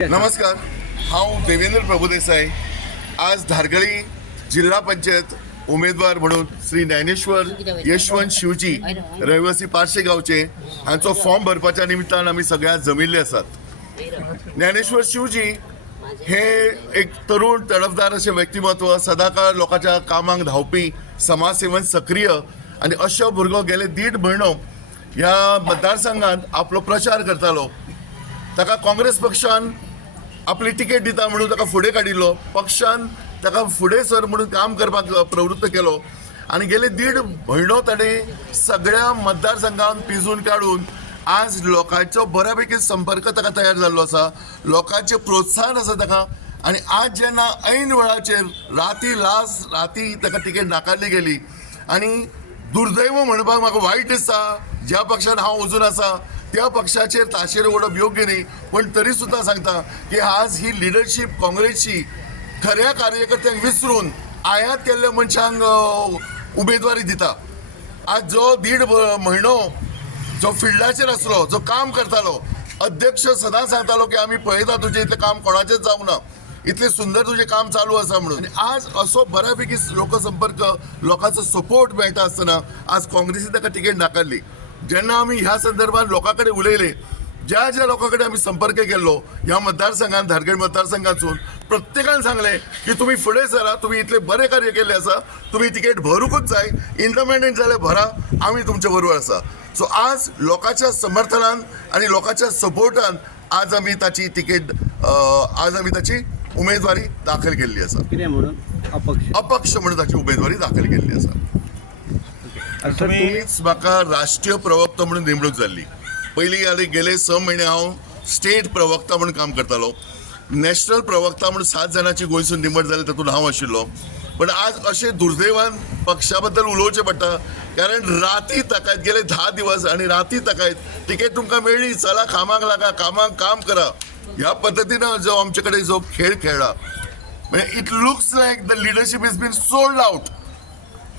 नमस्कार, हांव देवेंद्र प्रभुदेसाई आज धारगळी जिल्हा पंचायत उमेदवार म्हणून श्री ज्ञानेश्वर यशवंत शिवजी रहिवासी पार्शे गावचे हांचो फॉर्म भरपाच्या निमित्तान आमी सगळ्या जमिल्ले आसात। ज्ञानेश्वर शिवजी हे एक तरुण तडफदार असे व्यक्तिमत्व, सदाकाळ लोकांच्या कामाक धावपी, समाजसेवन सक्रिय आणि अशो भुरगो गेले 1.5 म्हयनो ह्या मतदारसंघात आपलो प्रचार करतालो। ताका काँग्रेस पक्षान आपली तिकेट दिता म्हणून ताका फुडें काडिल्लो, पक्षान ताका फुडें सर म्हणून काम करपाक प्रवृत्त केलो आणि गेले 1.5 म्हयनो ताणें सगळ्या मतदारसंघांत पिंजून काडून आज लोकांचो बऱ्यापैकी संपर्क ताका तयार जाल्लो आसा, लोकांचे प्रोत्साहन आसा ताका। आणि आज जेन्ना ऐन वेळाचेर राती ताका तिकेट नाकारली गेली आणि दुर्दैव म्हणपाक म्हाका वायट दिसता, ज्या पक्षान हांव अजून आसा त्या पक्षाचेर ताशेर ओडप योग्य न्ही, पण तरी सुद्दां सांगता की आज ही लिडरशीप काँग्रेसची खऱ्या कार्यकर्त्यांक विसरून आयात केल्ल्या मनशांक उमेदवारी दिता। आज जो 1.5 म्हयनो जो फिल्डाचेर आसलो, जो काम करतालो, अध्यक्ष सदांच सांगतालो की आमी पळयता तुजें इतलें काम कोणाचेंच जावंक ना, इतलें सुंदर तुजें काम चालू आसा म्हणून। आज असो बऱ्यापैकी लोकसंपर्क, लोकांचो सपोर्ट मेळटा आसतना आज काँग्रेसीन ताका तिकेट नाकारली। जेन्ना आमी ह्या संदर्भात लोकां कडेन उलयले, ज्या लोकां कडेन आमी संपर्क केल्लो ह्या मतदारसंघात, धारगळ मतदारसंघातून प्रत्येकान सांगलें की तुमी फुडें सरा, तुमी इतले बरें कार्य केल्लें आसा, तुमी तिकेट भरूंकूच जाय, इंडिपेंडंट जाल्यार भरा, आमी तुमचे बरोबर आसा। सो आज लोकांच्या समर्थनान आणि लोकांच्या सपोर्टान आज आमी ताची तिकेट आज आमी ताची उमेदवारी दाखल केल्ली आसा। कितें म्हणून अपक्ष म्हणून ताची उमेदवारी दाखल केल्ली आसा। तुम्हीच म्हाका राष्ट्रीय प्रवक्ता म्हणून नेमणूक जाल्ली। पयलीं गेले 6 म्हयने हांव स्टेट प्रवक्ता म्हणून काम करतालो, नॅशनल प्रवक्ता म्हणून 7 जाणांची गोंयसून निवड जाली, तातूंत हांव आशिल्लो। पण आज अशें दुर्दैवान पक्षा बद्दल उलोवचें पडटा, कारण राती ताकायत गेले 10 दिवस आणि राती ताकायत तिकेट तुमकां मेळ्ळी, चला कामाक लागा, कामाक काम करा, ह्या पद्दतीन जो आमचे कडेन जो खेळ खेळ्ळा, म्हणजे it looks like the leadership is been sold out.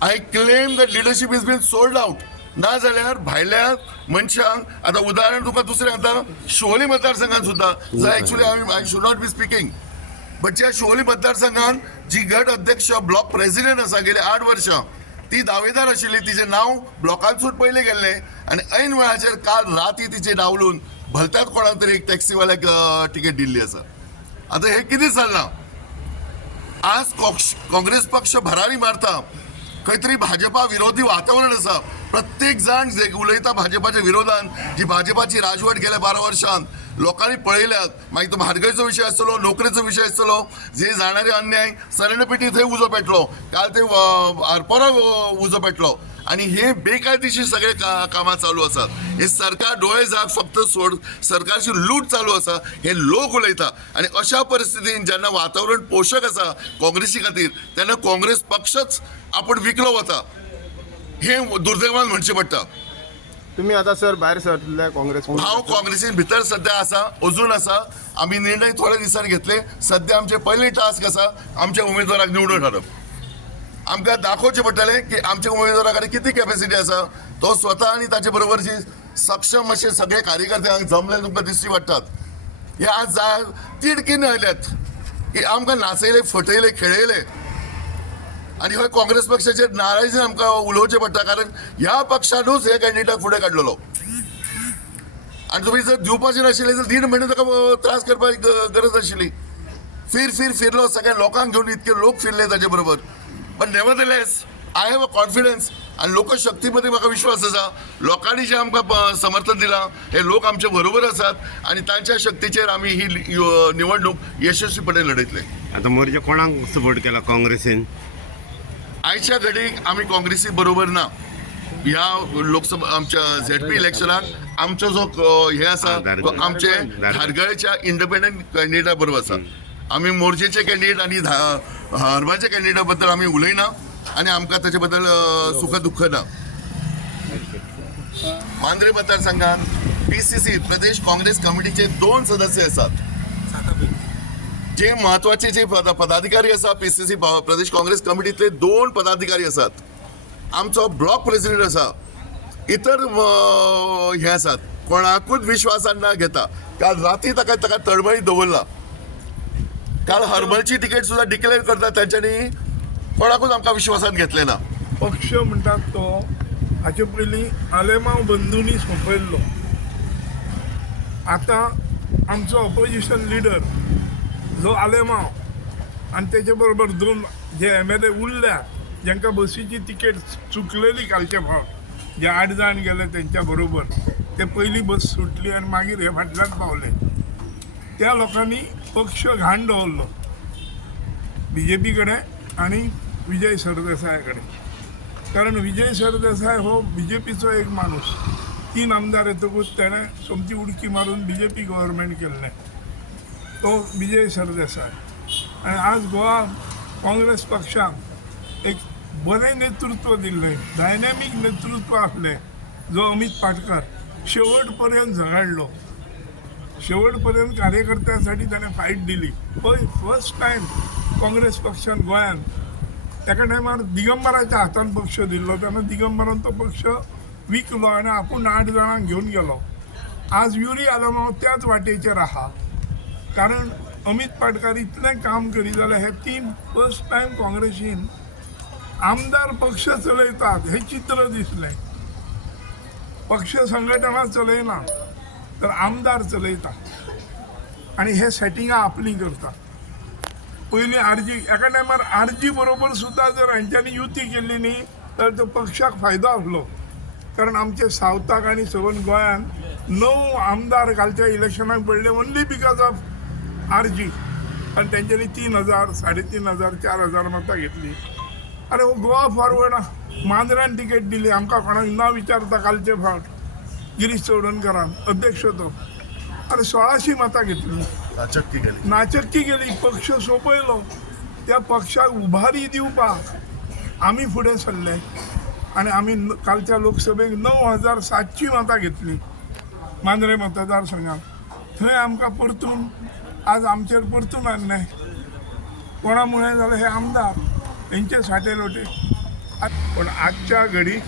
I claim that leadership is been sold out. ना जाल्यार भायल्या मनशांक, आता उदाहरण तुका दुसरें आता शिवोली मतदारसंघात सुद्धा, जर actually I should not be speaking, but ज्या शिवोली मतदारसंघात जी गट अध्यक्ष ब्लॉक प्रेसिडेंट आसा गेले 8 वर्सां, ती दावेदार आशिल्ली, तिचें नांव ब्लॉकांतसून पयलें गेल्लें आणि ऐन वेळाचेर काल राती तिचें डावलून भलत्याच कोणाक तरी एक टॅक्सीवाल्याक तिकेट दिल्ली आसा। आता हे कितें चल्लां? आज काँग्रेस पक्ष भरारी मारता, खंय तरी भाजपा विरोधी वातावरण आसा, प्रत्येक जाण जे उलयता भाजपाच्या विरोधान, जी भाजपाची राजवट गेल्या 12 वर्षांत लोकांनी पळयल्यात, मागीर तो म्हारगायेचो विशय आसतलो, नोकरेचो विशय आसतलो, जे जाणारे अन्याय सरणपेटी थंय उजो पेटलो, काल ते आरपोरा उजो पेटलो आणि हे बेकायदेशीर सगळे कामां चालू आसात। हे सरकार डोळे जाग फक्त सोड, सरकारची लूट चालू आसा, हे लोक उलयता। आणि अशा परिस्थितीन जेन्ना वातावरण पोषक आसा काँग्रेसी खातीर, तेन्ना काँग्रेस पक्षच आपण विकलो वता, हे दुर्दैवान म्हणचें पडटा। तुम्ही आता सर भायर सरले काँग्रेस? हांव काँग्रेसीन भितर सध्या आसा, अजून आसा। आमी निर्णय थोड्या दिसांनी घेतले। सध्या आमचे पयले टास्क आसा आमच्या उमेदवाराक निवडून हाडप। आमकां दाखोवचें पडटलें की आमच्या उमेदवारा कडेन किती कॅपॅसिटी आसा, तो स्वता आणि ताचे बरोबरची सक्षम असे सगळे कार्यकर्ते जमले तुमकां दिश्टी पडटात। हे आज तिडकीन आयल्यात की आमकां नाचयले, फटयले, खेळयले आणि हय काँग्रेस पक्षाचेर नारायजीन आमकां उलोवचें पडटा, कारण ह्या पक्षानूच हे कॅन्डिडेटाक फुडें काडलेलो। आणि तुम्ही जर दिवपाचे नाशिल्ले तर 1.5 म्हयने ताका त्रास करपाची गरज आशिल्ली। फिरलो, सगळ्या लोकांक घेवन इतके लोक फिरले ताचे बरोबर, पण nevertheless I have a confidence आणि लोकशक्ती मध्ये म्हाका विश्वास आसा। लोकांनी जे आमकां समर्थन दिलां, हे लोक आमचे बरोबर आसात आणि तांच्या शक्तीचेर आमी ही निवडणूक यशस्वीपणे लढयतले। आता मोर्चा कोणाक सपोर्ट केला काँग्रेसीन? आयच्या घडीक आमी काँग्रेसी बरोबर ना। ह्या लोकसभा आमच्या झेडपी इलेक्शनाक आमचो जो हे आसा तो आमचे धारगळच्या इंडिपेंडंट कॅन्डिडेटा बरोबर आसा। आमी मोर्चेचे कॅन्डिडेट आणि हरबाचे कॅन्डिडेटा बद्दल आमी उलयना आणि आमकां ताचे बद्दल सुख दुःख ना। मांद्रे मतदारसंघात PCC प्रदेश काँग्रेस कमिटीचे 2 सदस्य आसात। जे महत्वाचे जे पदाधिकारी आसा PCC प्रदेश काँग्रेस कमिटीतले 2 पदाधिकारी आसात। आमचो ब्लॉक प्रेसिडेंट आसा, इतर हे आसात, कोणाकूच विश्वासान न घेता काल राती ताका तळमळीत दवरला. काल हर्बलची तिकेट सुद्धा डिक्लेअर करता त्यांच्यानी कोणाकूच आमकां विश्वासान घेतले ना. पक्ष म्हणटात तो हाचे पयलीं आलेमांव बंधूंनी सोंपयल्लो. आतां आमचो ऑपोजिशन लिडर जो आलेमांव आनी तेचे बरोबर 2 जे MLA उरल्या जांकां बसीची तिकेट चुकलेली कालचे फावट, जे 8 जाण गेले तेंच्या बरोबर, ते पयलीं बस सुटली आनी मागीर हे फाटल्यान पावले. त्या लोकांनी पक्ष घाण दवरलो BJP कडेन आनी विजय सरदेसाय कडेन. कारण विजय सरदेसाय हो BJPचो एक माणूस. 3 आमदार येतकूच तेणें सोमती उडकी मारून BJP गव्हर्मेंट केल्लें. तो विजय सरदेसाय. आनी आज गोवा काँग्रेस पक्षाक एक बरें नेतृत्व दिल्लें, डायनॅमीक नेतृत्व आसलें, जो अमित पाटकर शेवट पर्यंत झगडलो. शेवट पर्यंत कार्यकर्त्यांसाठी ताणें फायट दिली. पळय, फर्स्ट टायम काँग्रेस पक्षान गोंयांत एका टायमार दिगंबराच्या हातान पक्ष दिल्लो, तेन्ना दिगंबरान तो पक्ष विकलो आनी आपूण 8 जाणांक घेवन गेलो. आज युरी आलेमांव त्याच वाटेचेर आहा. कारण अमित पाटकर इतलें काम करी जाल्यार हे 3 फर्स्ट टायम काँग्रेसीन आमदार पक्ष चलयतात हे चित्र दिसलें. पक्ष संघटना चलयना तर आमदार चलयता आनी हे सेटिंगां आपली करता. पयलीं RG एका टायमार RG बरोबर सुद्दां जर हांच्यांनी युती केल्ली न्ही तर तो पक्षाक फायदो आसलो. कारण आमचे सावथाक आनी सगळ्या गोंयांत 9 आमदार कालच्या इलेक्शनाक पडले ओन्ली बिकॉज ऑफ RG. आनी तेंच्यांनी 3,000, 3,500, 4,000 मतां घेतली. अरे हो गोवा फॉरवर्ड मांद्र्यान तिकेट दिली. आमकां कोणाक ना विचारता कालचे फावट गिरीश चौडणकरान अध्यक्ष तो. अरे 1,600 मतां घेतली. नाचक्की गेली. पक्ष सोंपयलो. त्या पक्षाक उभारी दिवपाक आमी फुडें सरले आनी आमी कालच्या लोकसभेक 9,700 मतां घेतली मांद्रे मतदारसंघात. थंय आमकां परतून आज आमचेर परतून हाडलें. कोणा मुळे जालें हे आमदार हेंचे साठे लोटे. पण आजच्या घडीक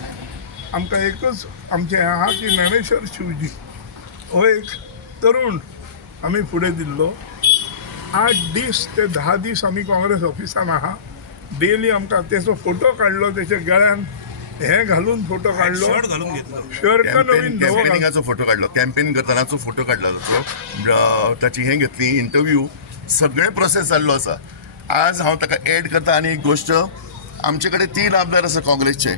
आमकां एकच आमचें हें आहा की ज्ञानेश्वर शिवजी हो एक तरूण आमी फुडें दिल्लो. 8 दीस ते 10 दीस आमी काँग्रेस ऑफिसान आहा. डेली आमकां तेचो फोटो काडलो, तेच्या गळ्यान हे घालून फोटो काडलो, शर्ट नवीन धवो कॅम्पेनिंगाचो फोटो काडलो, कॅम्पेन करतनाचो फोटो काडला ताचो, ताची हे घेतली इंटरव्यू, सगळे प्रोसेस चाललो आसा. आज हांव ताका एड करता. आनी एक गोश्ट, आमचे कडेन 3 आमदार आसा काँग्रेसचे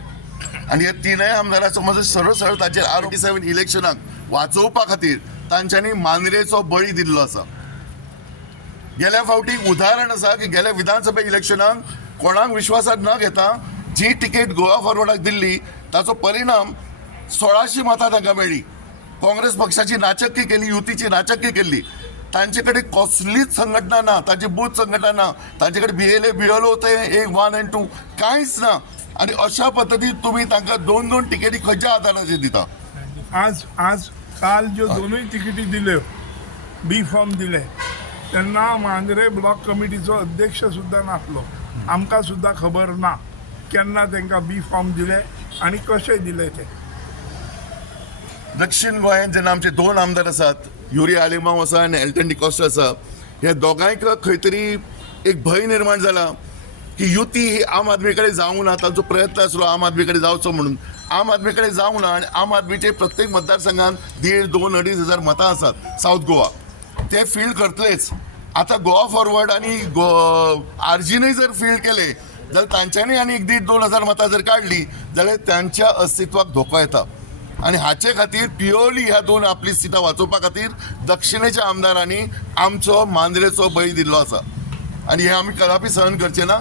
आनी ह्या 3 आमदाराचो म्हजो सरळ ताचेर R27 इलेक्शनाक वाचोवपा खातीर तांच्यांनी मांद्रेचो बळी दिल्लो आसा. गेल्या फावटी उदाहरण आसा की गेल्या विधानसभा इलेक्शनाक कोणाक विश्वासात न घेता जी तिकेट गोवा फॉरवर्डाक दिल्ली ताचो परिणाम 1,600 मतां तांकां मेळ्ळी. काँग्रेस पक्षाची नाचक्की केली, युतीची नाचक्की केल्ली. तांचे कडेन कसलीच संघटना ना, तांची बूथ संघटना ना, तांचे कडेन BLO ते 1 and 2 कांयच ना. आनी अशा पद्दतीन तुमी तांकां 2 तिकेटी खंयच्या आदाराचेर दिता? आज काल ज्यो 2 तिकेटी दिल्यो, B फॉर्म दिले, तेन्ना मांद्रे ब्लॉक कमिटीचो अध्यक्ष सुद्दां नासलो. आमकां सुद्दां खबर ना केन्ना तांकां B फॉर्म दिले आनी कशे दिले ते. दक्षिण गोंयांत जेन्ना आमचे 2 आमदार आसात, युरी आलेमांव आसा आनी एल्टन डिकॉस्टा आसा, ह्या दोगांयक खंय तरी एक भंय निर्माण जाला की युती ही आम आदमी कडेन जावंक ना. तांचो प्रयत्न आसलो आम आदमी कडेन जावचो म्हणून. आम आदमी कडेन जावंक ना आनी आम आदमीचे प्रत्येक मतदारसंघात 1,500-2,500 हजार मतां आसात साऊथ गोवा. ते फील्ड करतलेच. आता गोवा फॉरवर्ड आनी RGनय जर फील्ड केले जाल्यार तांच्यांनी आनी 1,500-2,000 हजार मतां जर काडली जाल्यार तांच्या अस्तित्वाक धोको येता. आनी हाचे खातीर प्युअरली ह्या 2 आपली सिटां वाचोवपा खातीर दक्षिणेच्या आमदारांनी आमचो मांद्रेचो बळी दिल्लो आसा आनी हे आमी कदापि सहन करचे ना.